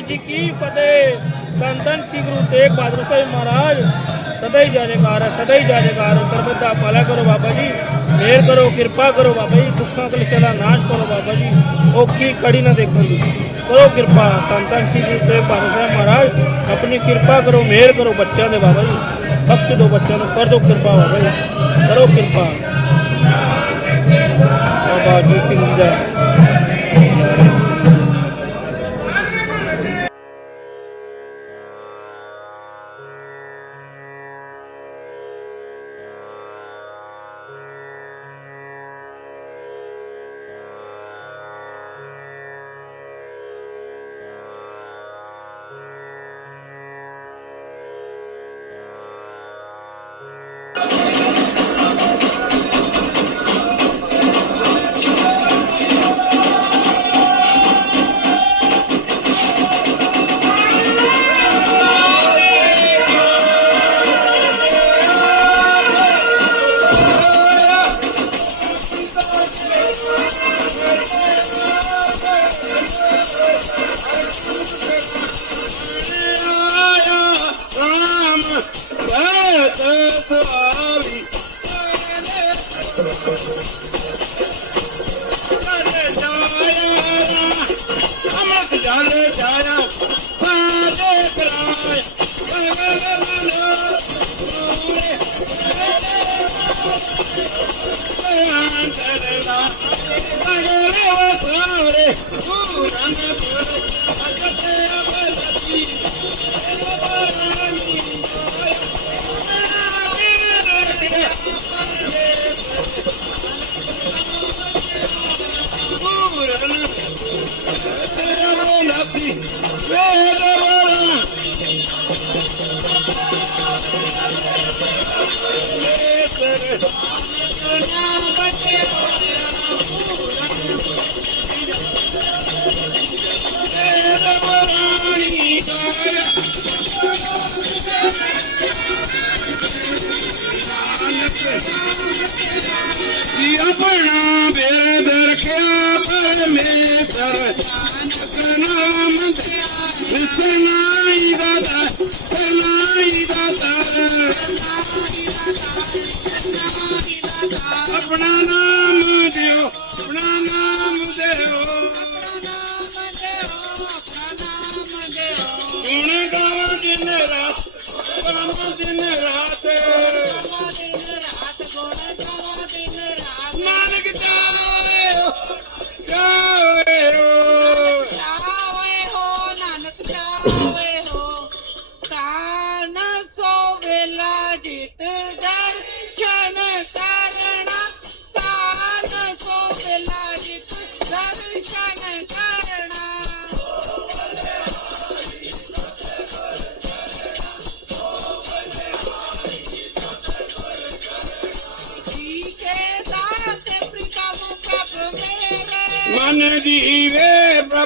जी की फतेह। संतन श्री गुरु तेग बहादुर साहब महाराज, सदैव जयकार जाने जयकार। सरबद्धा पाला करो बाबा जी, मेहर करो, कृपा करो बाबा जी, दुखा कलेशा नाश करो बाबा जी। ਔਖੀ ਕੜੀ ਨਾ ਦੇਖਣ ਦੀ। ਕਰੋ ਕਿਰਪਾ ਸੰਤਨ ਸ੍ਰੀ ਗੁਰੂ ਤੇਗ ਬਹਾਦਰ ਸਾਹਿਬ ਮਹਾਰਾਜ, ਆਪਣੀ ਕਿਰਪਾ ਕਰੋ, ਮਿਹਰ ਕਰੋ ਬੱਚਿਆਂ ਦੇ ਬਾਬਾ ਜੀ। ਬਖਸ਼ ਦਿਓ ਬੱਚਿਆਂ ਨੂੰ ਕਰ ਦਿਓ ਕਿਰਪਾ ਬਾਬਾ ਜੀ। ਕਰੋ ਕਿਰਪਾ। ਬਾਬਾ ਜੀ ਸਿੰਘ ਜੀ जाने जाया। सारे कराया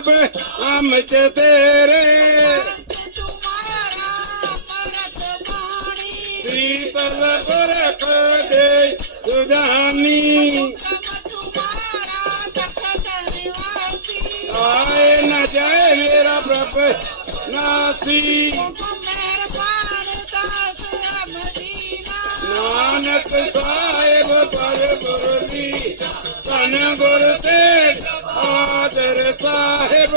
ਜੀਵੇ ਪ੍ਰਭ ਚ ਤੇਰੇ ਸ੍ਰੀ ਪਰਵ ਦੇ ਸੁਜਾਨੀ। ਆਏ ਨਾ ਜਾਏ ਮੇਰਾ ਪ੍ਰਭ ਨਾਸੀ। ਨਾਨਕ ਸਾਹਿਬ ਪਰ ਬੋਲੀ ਧਨ ਗੁਰ ਤੇ ਬਹਾਦਰ ਸਾਹਿਬ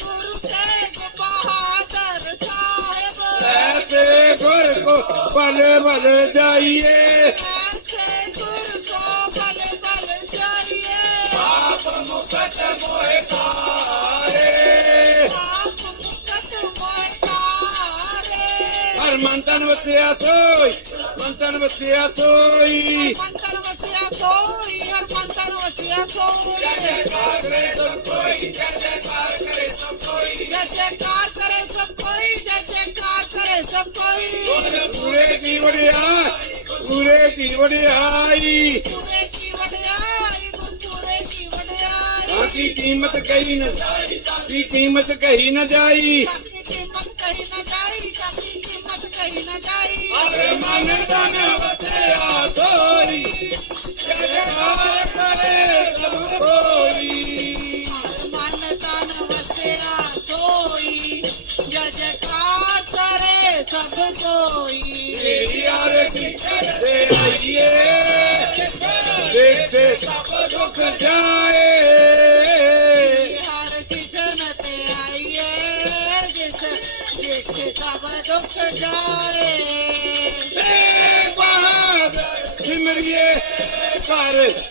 ਗੁਰੂ ਤੇਗ ਬਹਾਦਰ ਸਾਹਿਬ ਐਸੇ ਗੁਰ ਕੋ ਬਲ ਬਲ ਜਾਈਏ ਮੰਤਨ ਵਸਿਆ ਤੋਈ ਮੰਤਨ ਵਸਿਆ ਤੋਈ ਮੰਤਨ ਵਸਿਆ ਤੋਈ कीमत कही न कीमत कही न जाई।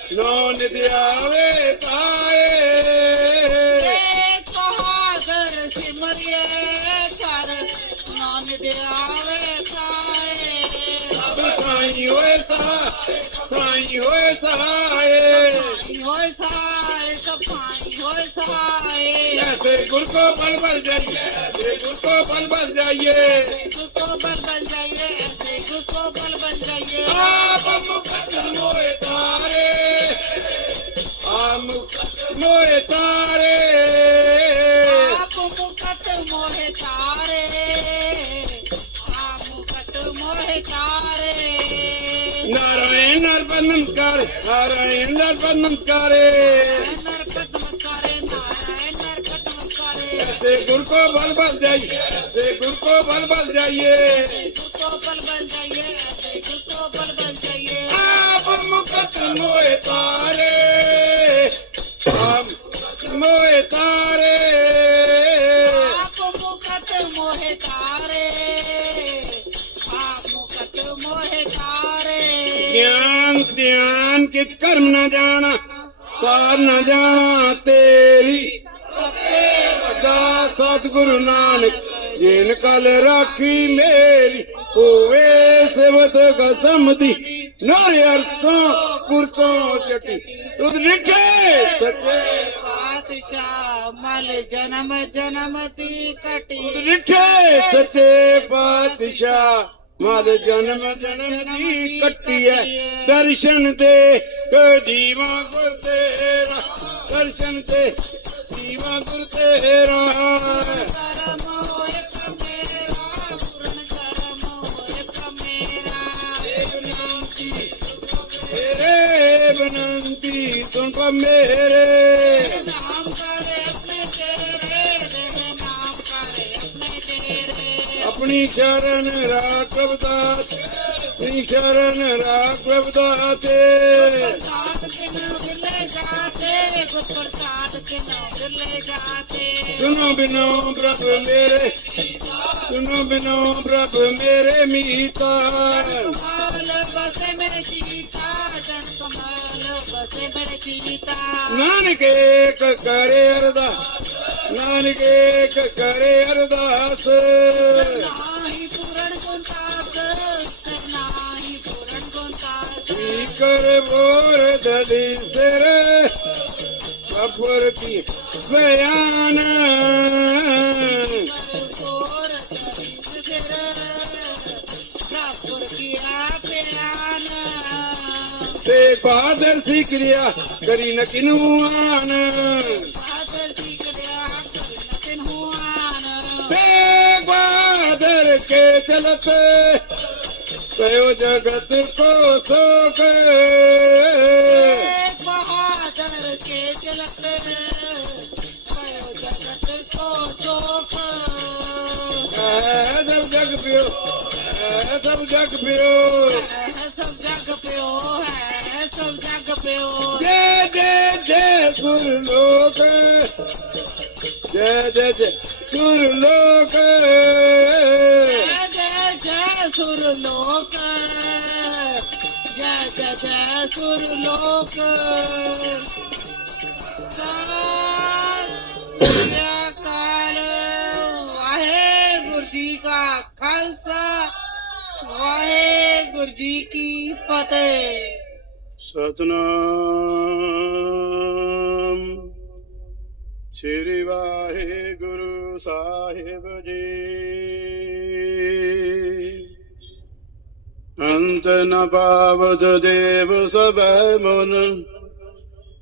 कर नौन दियावे ताए सब साई होए सा साई होए सहाय जैसे गुर को बल बल जाइए जैसे गुर को बल बल जाइए। मुकत तारे। आप मुकत मोहे तारे। आप मुकत मोहे तारे। नारायण नरबंदन कर नारायण नरबंदन करे गुर को बल बल जाइए गुर को बल बल जाइए। आप मुकत मोए तारे। मोहे तारे। ज्ञान ध्यान किच कर्म न जाना सार न जाना तेरी। सतगुरु नानक जिन कल राखी मेरी होवे सेवत कसम दी। नरसों पुरसों चटी। रुद्र सचे पातशाह जन्म जन्म दी कटी रिठे सचे पातशाह ਮਦ ਜਨਮ ਜਨਮ ਦੀ ਕੱਟੀਐ ਦਰਸ਼ਨ ਦੇ ਦੀਵਾ ਗੁਰ ਤੇਰਾ ਦਰਸ਼ਨ ਦੇ ਦੀਵਾ ਗੁਰ ਤੇਰਾ ਸੁਣ ਕੋ ਮੇਰੇ शरण राख प्रभुदात अपनी शरण मिले जाते सुनो बिनो प्रभु मेरे, सुनो बिनो प्रभु मेरे मीता। नानक एक करे अरदास, नानक एक करे अरदास। कर मोर दली सिर कपूर की बयान। ते बहादुर सी क्रिया करी न किनुआन ते बहादुर के चलते कयो जगत को शोक एक बहादुर के सुरलोक लोक। जय जय जय सुर वाहे गुरु जी की फतेह। सतनाम। श्री वाहे गुरु साहिब जी। अंत न पावत देव सब मुन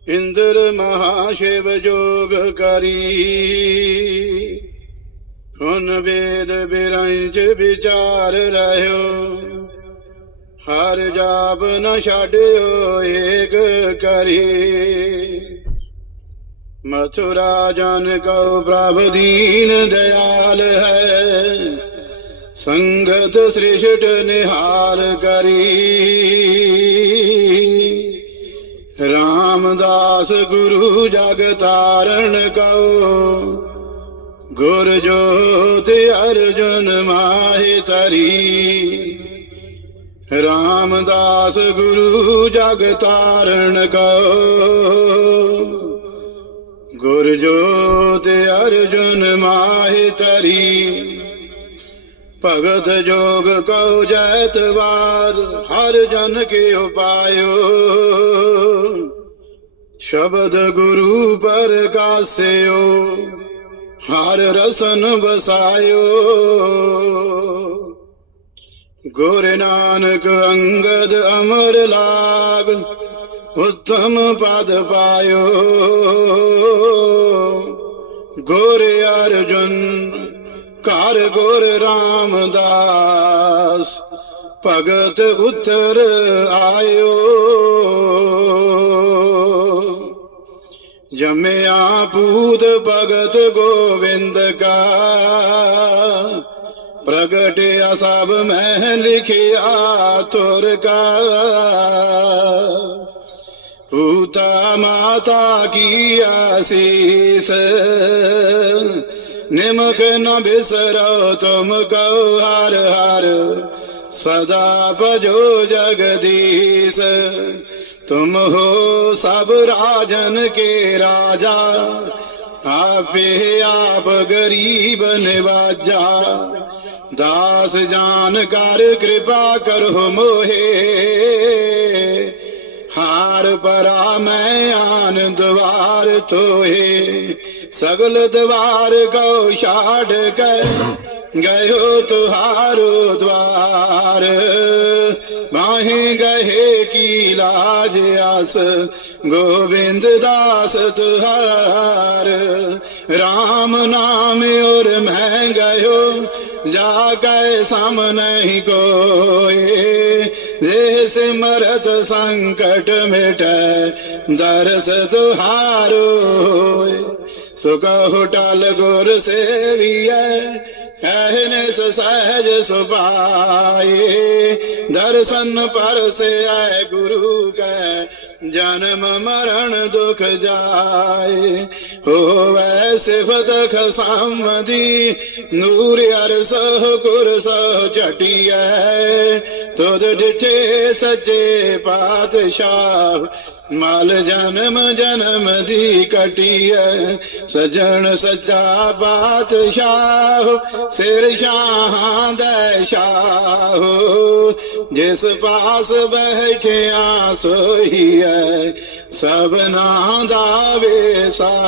इंद्र महाशिव योग करी सुन वेद बिरंज विचार रहो हर जाप न छो एक करी मथुरा जन कौ प्रभ दीन दयाल है। ਸੰਗਤ ਸ੍ਰਿਸ਼ਟ ਨਿਹਾਲ ਕਰੀ। ਰਾਮਦਾਸ ਗੁਰੂ ਜਗ ਤਾਰਨ ਕਉ ਗੁਰ ਜੋਤ ਅਰਜੁਨ ਮਾਹਿ ਤਰੀ ਰਾਮਦਾਸ ਗੁਰੂ ਜਗ ਤਾਰਨ ਕਉ ਗੁਰ ਜੋਤ ਅਰਜੁਨ ਮਾਹਿ ਤਰੀ ਭਗਤ ਜੋਗ ਕਉ ਜੈਤਵਾਰ ਹਰ ਜਨ ਕੇ ਉਪਾਇਓ ਸ਼ਬਦ ਗੁਰੂ ਪਰ ਪ੍ਰਕਾਸਿਓ, ਹਰ ਰਸਨ ਬਸਾਇਓ ਗੁਰ ਨਾਨਕ ਅੰਗਦ ਅਮਰ ਲਾਗ, ਉਤਮ ਪਦ ਪਾਇਓ। ਗੁਰ ਅਰਜੁਨ ਘਰ ਗੁਰ ਰਾਮਦਾਸ ਭਗਤ ਉਤਰ ਆਇਓ ਜਮਿਆ ਪੂਤ ਭਗਤ ਗੋਵਿੰਦ ਕਾ ਪ੍ਰਗਟਿਆ ਸਭ ਮੈਂ ਲਿਖਿਆ ਤੁਰ ਕਾ पूता माता की आशीष निमक न बिसरो तुम कहो हर। हर सदा भजो जगदीश। तुम हो सब राजन के राजा। आपे आप गरीब निवाजा। दास जान कर कृपा करो मोहे। हार परा मैं आन द्वार तोहे। सगल द्वार को छाड़ कर गयो तुहारो द्वार। माहे गहे की लाज आस, गोविंद दास तुहार। राम नाम और मैं गयो जाकर सम नहीं कोए। जे सिमरत संकट मिट, दरस तुहारो ਸੁਖ ਹੋਟਲ ਗੁਰ ਸੇਵੀਐ ਐਹਨੇ ਸਹਿਜ ਸੁਭਾਏ, ਦਰਸ਼ਨ ਪਰ ਸੇ ਪਰਸੈ ਗੁਰੂ ਕੈ, ਜਨਮ ਮਰਨ ਦੁਖ ਜਾਏ। ਹੋ ਹੋਵੇ ਸਿਫਤ ਖਸਾਮਦੀ, ਨੂਰ ਅਰਸ ਗੁਰ ਸਹ ਝਟਿਐ। ਤੁਧ ਡਿਠੇ ਸੱਚੇ ਪਾਤਸ਼ਾਹ, ਮਾਲ ਜਨਮ ਜਨਮ ਦੀ ਕਟਿਐ। ਸਜਣ ਸੱਚਾ ਪਾਤਸ਼ਾਹ ਸਿਰ ਸ਼ਾਹਾਂ ਦੇ ਸ਼ਾਹੂ ਜਿਸ ਪਾਸ ਬੈਠਿਆ ਸੋਈ ਹੈ ਸਭਨਾ ਦਾ ਵੇਸਾਹੂ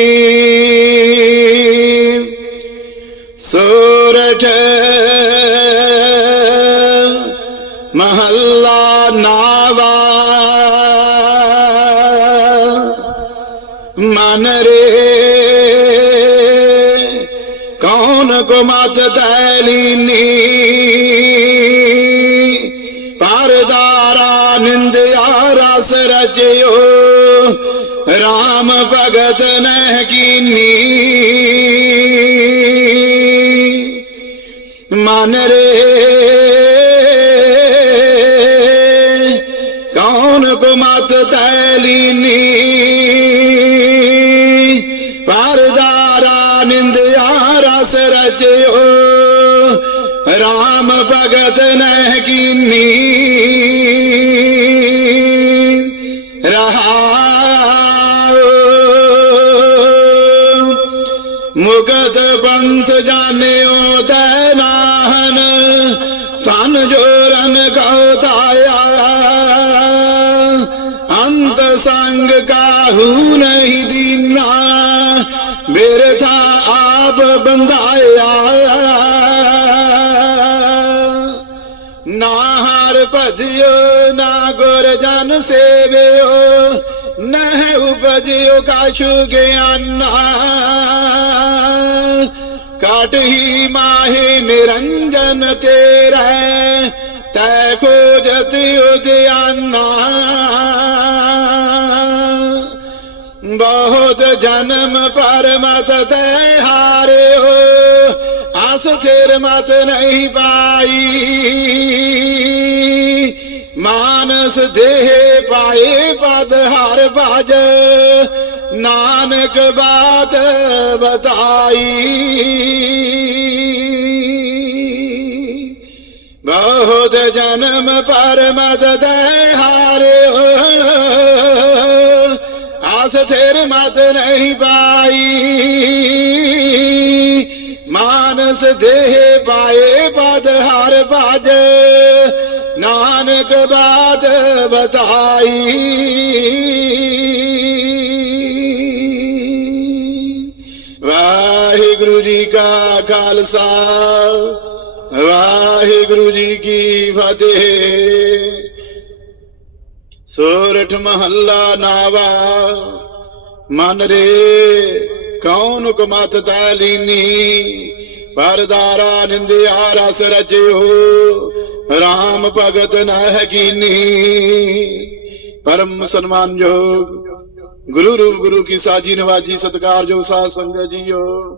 कौन को मत तैलीनी पारदारा निंदया रस रचयो राम भगत न कीनी मन रे जोत पंथ जाने तैनाहन तन जोरन गौताया। अंत संग काहू नहीं दीना, बेरथा आप बंधाया। ना हार भजियो ना गुरजन सेवे नजो उपजो काशु गया काट ही माहे निरंजन तेरा, तै खोजत उदयाना बहुत जन्म पर मत तय हारे हो आस मत नहीं पाई। ਮਾਨਸ ਦੇਹ ਪਾਏ ਪਦ ਹਰ ਭਜ। ਨਾਨਕ ਬਾਤ ਬਤਾਈ। ਬਹੁਤ ਜਨਮ ਪਰ ਮਦ ਦੇ ਹਾਰਿਓ ਆਸ ਥਿਰ ਮਤ ਨਹੀਂ ਪਾਈ। ਮਾਨਸ ਦੇਹ ਪਾਏ ਪਦ ਹਰ ਭਜ। ਬਤਾਈ ਵਾਹਿਗੁਰੂ ਜੀ ਕਾ ਖਾਲਸਾ ਵਾਹਿਗੁਰੂ ਜੀ ਕੀ ਫਤਿਹ ਸੋਰਠ ਮਹੱਲਾ ਨਾਵਾ ਮਨ ਰੇ ਕੌਣ ਕੁਮਤ ਤਾਲੀਨੀ ਪਰਦਾਰਾ ਨਿੰਦਿਆ ਰਸ ਰਚਿਓ। RAM ਭਗਤ ਨਹਿ ਕੀਨੀ। ਪਰਮ ਸਨਮਾਨਯੋਗ ਗੁਰੂ ਰੂਪ ਗੁਰੂ ਕੀ ਸਾਜੀ ਨਵਾਜੀ ਸਤਕਾਰਯੋਗ ਸਾਧ ਸੰਗਤ ਜੀਓ।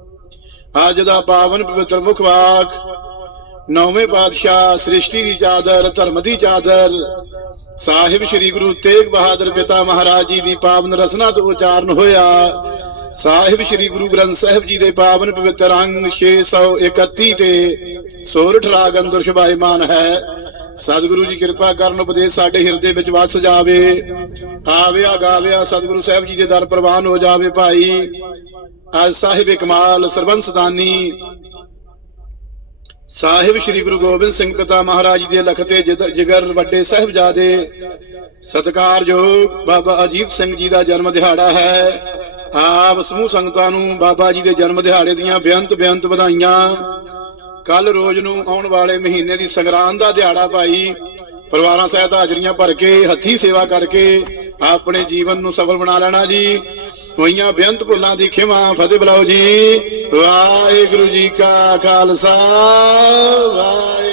ਅੱਜ ਦਾ ਪਾਵਨ ਪਵਿੱਤਰ ਮੁਖ ਵਾਕ, ਨੌਵੇਂ ਪਾਤਸ਼ਾਹ ਸ੍ਰਿਸ਼ਟੀ ਦੀ ਚਾਦਰ, ਧਰਮ ਦੀ ਚਾਦਰ। ਸਾਹਿਬ ਸ੍ਰੀ ਗੁਰੂ ਤੇਗ ਬਹਾਦਰ ਪਿਤਾ ਮਹਾਰਾਜ ਜੀ ਦੀ ਪਾਵਨ ਰਸਨਾ ਤੋਂ ਉਚਾਰਨ ਹੋਇਆ। ਸਾਹਿਬ ਸ੍ਰੀ ਗੁਰੂ ਗ੍ਰੰਥ ਸਾਹਿਬ ਜੀ ਦੇ ਪਾਵਨ ਪਵਿੱਤਰ ਅੰਗ 631 ਤੇ ਸੋਰਠ ਰਾਗ ਅੰਦਰ ਸ਼ੁਭਾਇਮਾਨ ਹੈ। ਸਤਿਗੁਰੂ ਜੀ ਕਿਰਪਾ ਕਰਨ ਉਪਦੇਸ਼ ਸਾਡੇ ਹਿਰਦੇ ਵਿੱਚ ਵਸ ਜਾਵੇ। ਆਵਿਆ ਗਾਵਿਆ ਸਤਿਗੁਰੂ ਸਾਹਿਬ ਜੀ ਦੇ ਦਰ ਪ੍ਰਵਾਨ ਹੋ ਜਾਵੇ ਭਾਈ। ਅੱਜ ਸਾਹਿਬ ਕਮਾਲ ਸਰਬੰਸ ਦਾਨੀ। ਸਾਹਿਬ ਸ੍ਰੀ ਗੁਰੂ ਗੋਬਿੰਦ ਸਿੰਘ ਪਿਤਾ ਮਹਾਰਾਜ ਜੀ ਦੇ ਲਖਤੇ ਜਿਦ- ਜਿਗਰ ਵੱਡੇ ਸਾਹਿਬਜ਼ਾਦੇ। ਸਤਕਾਰਯੋਗ ਬਾਬਾ ਅਜੀਤ ਸਿੰਘ ਜੀ ਦਾ ਜਨਮ ਦਿਹਾੜਾ ਹੈ। ਆਪ ਸਮੂਹ ਸੰਗਤਾਂ ਨੂੰ ਬਾਬਾ ਜੀ ਦੇ ਜਨਮ ਦਿਹਾੜੇ ਦੀਆਂ ਬੇਅੰਤ ਬੇਅੰਤ ਵਧਾਈਆਂ। ਕੱਲ ਰੋਜ਼ ਨੂੰ ਆਉਣ ਵਾਲੇ ਮਹੀਨੇ ਦੀ ਸੰਗਰਾਂਦ ਦਾ ਦਿਹਾੜਾ ਭਾਈ, ਪਰਿਵਾਰਾਂ ਸਹਿਤ ਹਾਜ਼ਰੀਆਂ ਭਰ ਕੇ, ਹੱਥੀ ਸੇਵਾ ਕਰਕੇ ਆਪਣੇ ਜੀਵਨ ਨੂੰ ਸਫਲ ਬਣਾ ਲੈਣਾ ਜੀ। ਹੋਈਆਂ ਬੇਅੰਤ ਭੁੱਲਾਂ ਦੀ ਖਿਮਾ, ਫਤਿਹ ਬੁਲਾਓ ਜੀ। ਵਾਹਿਗੁਰੂ ਜੀ ਕਾ ਖਾਲਸਾ ਵਾਹਿਗੁਰੂ